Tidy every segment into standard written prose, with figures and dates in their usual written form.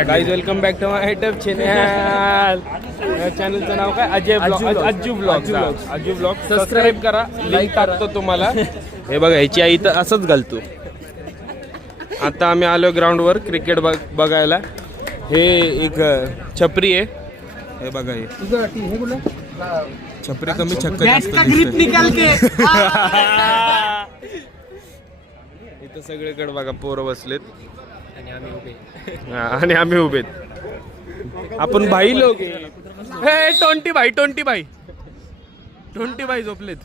Guys welcome back to my YouTube channel. चॅनलचं नाव काय? Ajay blog. Ajju blog subscribe करा. लिंक टाकतो तुम्हाला. हे बघा ह्याची आई तर असंच घालतो. आता आम्ही आलो ग्राउंडवर क्रिकेट बघायला. हे एक छपरी आहे. हे बघा हे छपरी कमी छक्का जास्त इथं सगळीकडे बघा पोरं बसलेत आणि आम्ही उभेत. आपण भाई लोक हे 20 भाई झोपलेत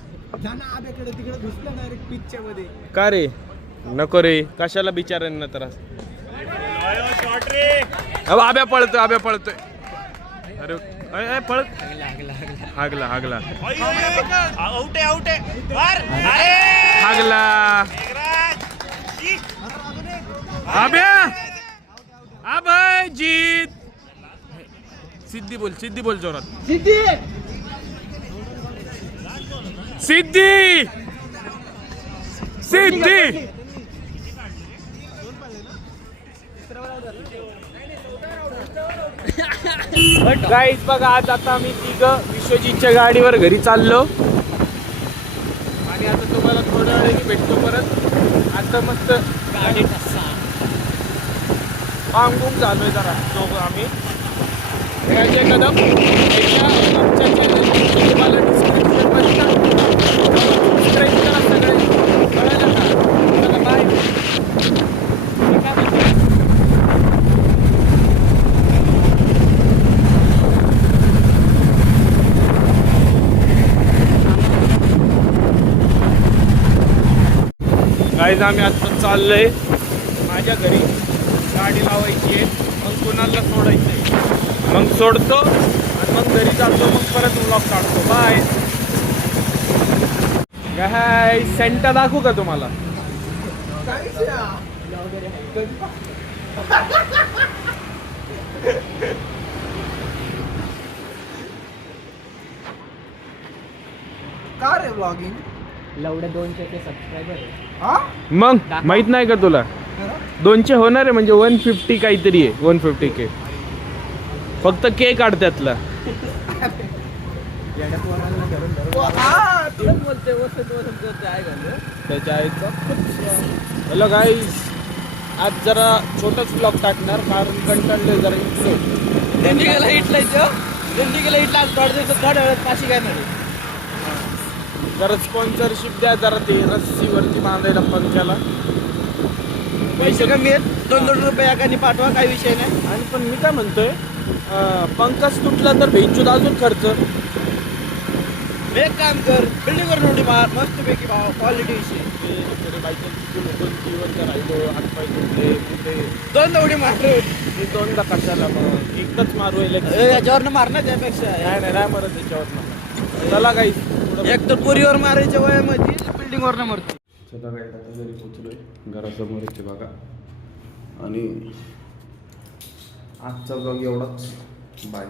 का रे? नको रे, कशाला बिचाऱ्यांना त्रास. आब्या पळतोय. अरे पळत हागला हागला. अभय जीत. सिद्धी बोल जोरात. सिद्धी गाईज बघा, आज आता आम्ही तिघं विश्वजितच्या गाडीवर घरी चाललो आणि आता तुम्हाला थोड्या वेळाने भेटतो परत. आता मस्त गाडी पांगून चालू आहे जरा दोघं आम्ही. कदम आमच्या चॅनलची तुम्हाला डिस्क्रिप्शनमध्ये सबस्क्राईब करा सगळे. कळलं का? चला बाय. गाईज आम्ही आता चाललोय माझ्या घरी. गाडी लावायची आहे, मग कुणाला सोडायचं आहे, मग सोडतो आणि मग घरी जातो. मग परत व्लॉग काढतो. बाय. गाईज सेंटा दाखवू का तुम्हाला? का रे व्लॉगिंग? लवडे 200 सबस्क्रायबर. मग माहित नाही का तुला? 200 होणार आहे म्हणजे 150 काहीतरी आहे. 150K फक्त के काढ त्यातला. हॅलो गाईज, आज जरा छोटाच ब्लॉग टाकणार कारण कंटाळले जरा. दिंडीला हिटला थोड्या वेळात पाशी काय नाही. जरा स्पॉन्सरशिप द्या जरा, ते रस्सीवरती बांधायला पंख्याला. पैसे कमी आहेत, 2-2 रुपये एकाने पाठवा, काही विषय नाही. आणि पण मी काय म्हणतोय, पंखाच तुटला तर भेंचूत अजून खर्च. एक काम कर, बिल्डिंगवर नोटी मार मस्त पैकी क्वालिटी विषय. हातपाय तुटले कुठे 2 उडी मार. मी 2दा कशाला, मग एकदाच मारू. याच्यावरनं मार ना, त्यापेक्षा नाही मरत त्याच्यावर. चला काही एक तर पुरीवर मारायच्या वयामध्ये बिल्डिंगवरनं मारतो. चला काय आता घरी पोचलोय. घरासमोरच बघा. आणि आजचा ब्लॉग एवढाच. बाय.